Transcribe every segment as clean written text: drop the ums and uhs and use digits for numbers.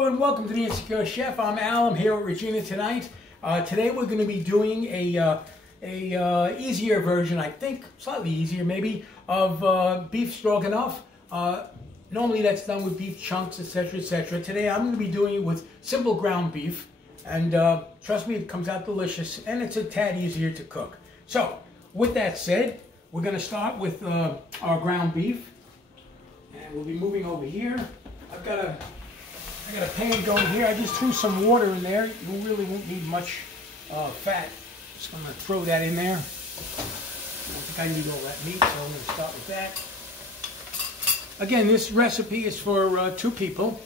Hello and welcome to the Insecure Chef. I'm Al. I'm here with Regina tonight. Today we're going to be doing a easier version, I think, slightly easier maybe, of beef stroganoff. Normally that's done with beef chunks, etc., etc. Today I'm going to be doing it with simple ground beef, and trust me, it comes out delicious, and it's a tad easier to cook. So, with that said, we're going to start with our ground beef, and we'll be moving over here. I got a pan going here. I just threw some water in there. You really won't need much fat. Just going to throw that in there. I don't think I need all that meat, so I'm going to start with that. Again, this recipe is for 2 people.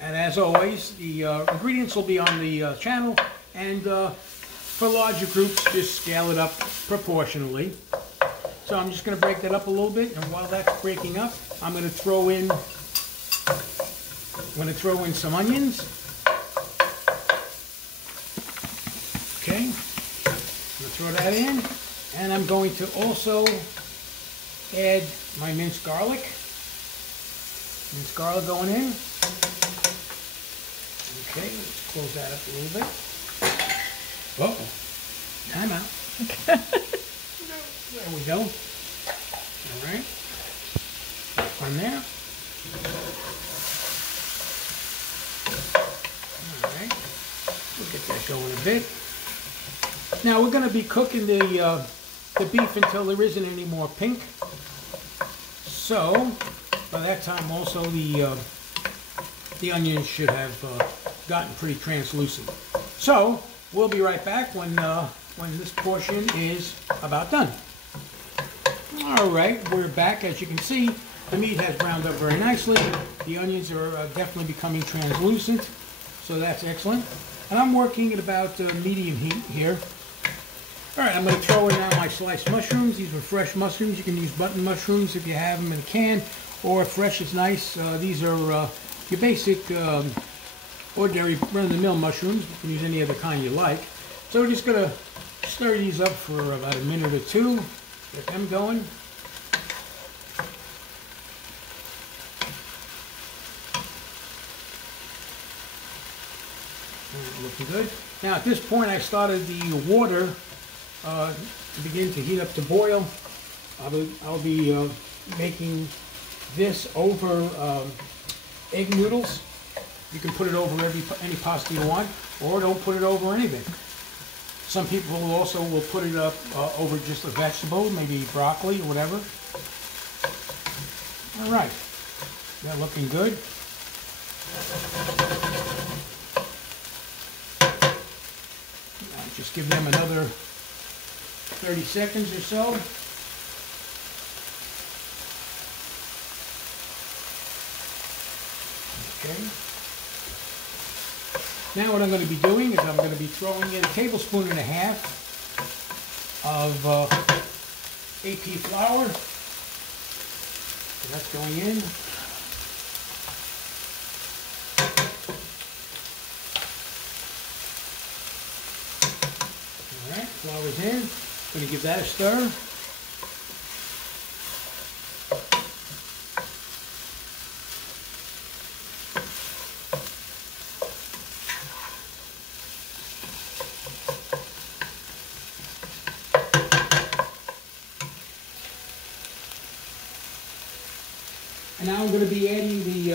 And as always, the ingredients will be on the channel. And for larger groups, just scale it up proportionally. So I'm just going to break that up a little bit. And while that's breaking up, I'm going to throw in some onions. Okay, I'm going to throw that in, and I'm going to also add my minced garlic. Minced garlic going in. Okay, let's close that up a little bit. Oh, time out. There we go. All right, on there. Alright, we'll get that going a bit. Now we're going to be cooking the beef until there isn't any more pink. So, by that time also the onions should have gotten pretty translucent. So, we'll be right back when this portion is about done. Alright, we're back. As you can see, the meat has browned up very nicely. The onions are definitely becoming translucent, so that's excellent. And I'm working at about medium heat here. All right, I'm going to throw in now my sliced mushrooms. These are fresh mushrooms. You can use button mushrooms if you have them in a can, or fresh is nice. These are your basic ordinary run-of-the-mill mushrooms. You can use any other kind you like. So we're just going to stir these up for about a minute or two. Get them going. Looking good. Now at this point I started the water to begin to heat up to boil. I'll be making this over egg noodles. You can put it over any pasta you want, or don't put it over anything. Some people also will put it up over just a vegetable, maybe broccoli or whatever. All right, they're looking good. Just give them another 30 seconds or so. Okay. Now what I'm going to be doing is I'm going to be throwing in 1.5 tablespoons of AP flour. So that's going in. Flour's in. Going to give that a stir. And now I'm going to be adding the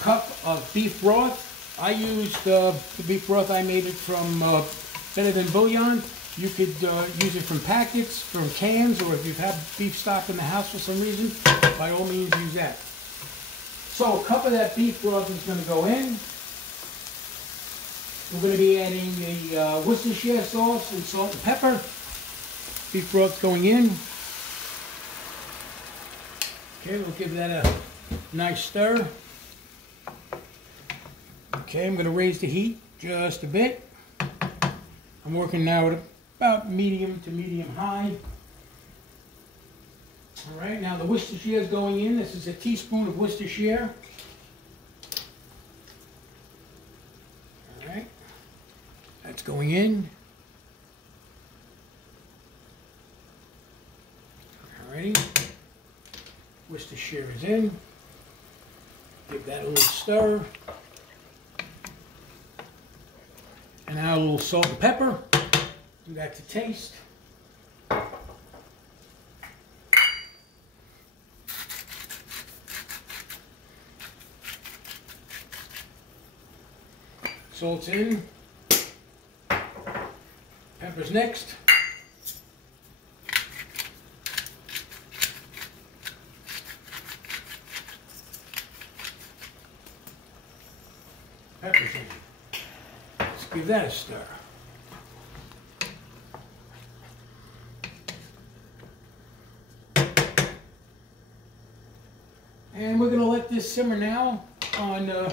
cup of beef broth. I used the beef broth. I made it from Better Than Bouillon. You could use it from packets, from cans, or if you have beef stock in the house for some reason, by all means use that. So a cup of that beef broth is going to go in. We're going to be adding the Worcestershire sauce and salt and pepper. Beef broth going in. Okay, we'll give that a nice stir. Okay, I'm going to raise the heat just a bit. I'm working now at about medium to medium high. All right, now the Worcestershire is going in. This is a teaspoon of Worcestershire. All right, that's going in. All righty. Worcestershire is in. Give that a little stir. And now a little salt and pepper. Do that to taste. Salt's in. Pepper's next. Pepper's in. Let's give that a stir. And we're going to let this simmer now on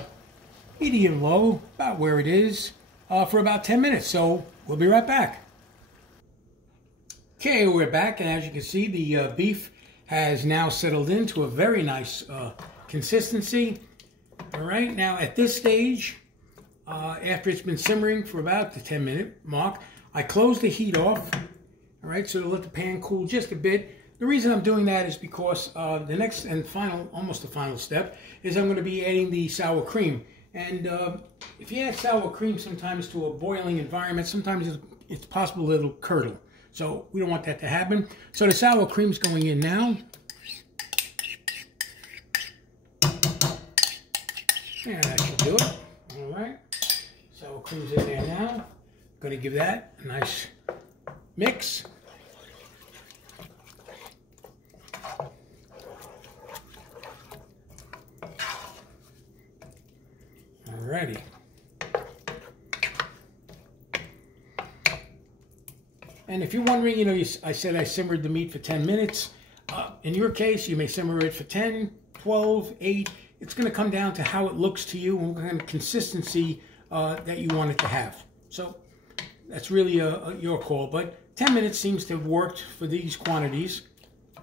medium low, about where it is, for about 10 minutes. So we'll be right back. Okay, we're back, and as you can see, the beef has now settled into a very nice consistency. All right, now at this stage, after it's been simmering for about the 10-minute mark, I close the heat off, all right, so to let the pan cool just a bit. The reason I'm doing that is because the next and final, almost the final step, is I'm going to be adding the sour cream. And if you add sour cream sometimes to a boiling environment, sometimes it's possible that it'll curdle. So we don't want that to happen. So the sour cream's going in now. And that should do it. All right. Sour cream's in there now. Going to give that a nice mix. Alrighty. And if you're wondering, you know, I said I simmered the meat for 10 minutes. In your case, you may simmer it for 10, 12, 8. It's going to come down to how it looks to you and what kind of consistency that you want it to have. So that's really your call. But 10 minutes seems to have worked for these quantities.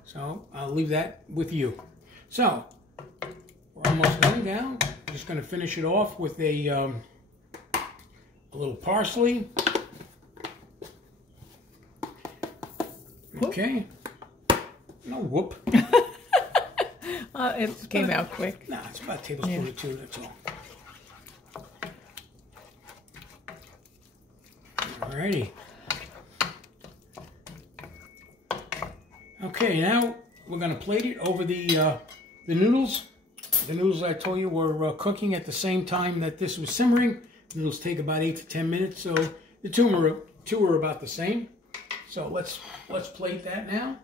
So I'll leave that with you. So we're almost done now. I'm just going to finish it off with a little parsley. Okay. No whoop. It came out quick. Nah, it's about a tablespoon or two, that's all. Alrighty. Okay, now we're going to plate it over the noodles. The noodles I told you were cooking at the same time that this was simmering. The noodles take about 8 to 10 minutes, so the two are about the same. So let's plate that now.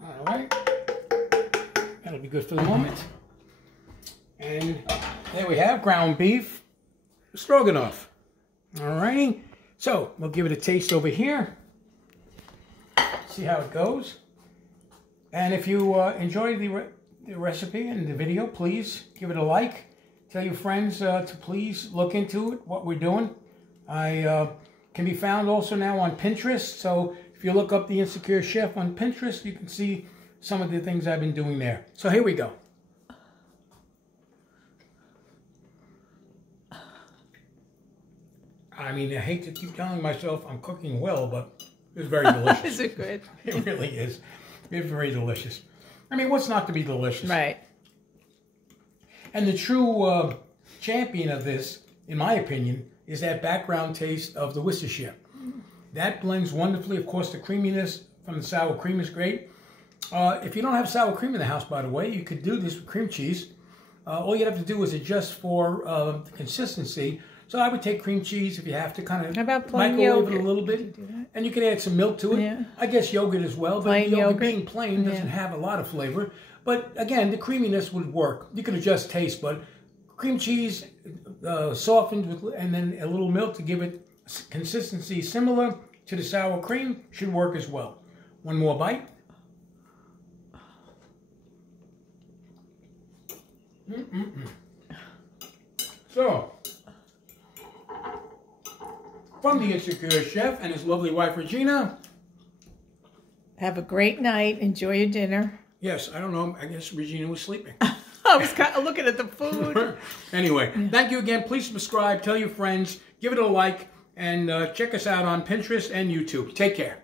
All right, that'll be good for the moment. And there we have ground beef stroganoff. All righty, so we'll give it a taste over here. See how it goes. And if you enjoyed the recipe and the video, please give it a like. Tell your friends to please look into it, what we're doing. I can be found also now on Pinterest, so if you look up the Insecure Chef on Pinterest, you can see some of the things I've been doing there. So here we go. I mean, I hate to keep telling myself I'm cooking well, but it's very delicious. Is it good? It really is. It's very delicious. I mean, what's not to be delicious? Right. And the true champion of this, in my opinion, is that background taste of the Worcestershire. That blends wonderfully. Of course, the creaminess from the sour cream is great. If you don't have sour cream in the house, by the way, you could do this with cream cheese. All you have to do is adjust for the consistency. So I would take cream cheese if you have to kind of microwave it a little bit. And you can add some milk to it. Yeah. I guess yogurt as well. But plain yogurt being plain doesn't have a lot of flavor. But again, the creaminess would work. You can adjust taste, but cream cheese softened with, and then a little milk to give it consistency similar to the sour cream should work as well. One more bite. So, from the Insecure Chef and his lovely wife Regina. Have a great night. Enjoy your dinner. Yes, I don't know. I guess Regina was sleeping. I was kind of looking at the food. Anyway, thank you again. Please subscribe. Tell your friends. Give it a like. And check us out on Pinterest and YouTube. Take care.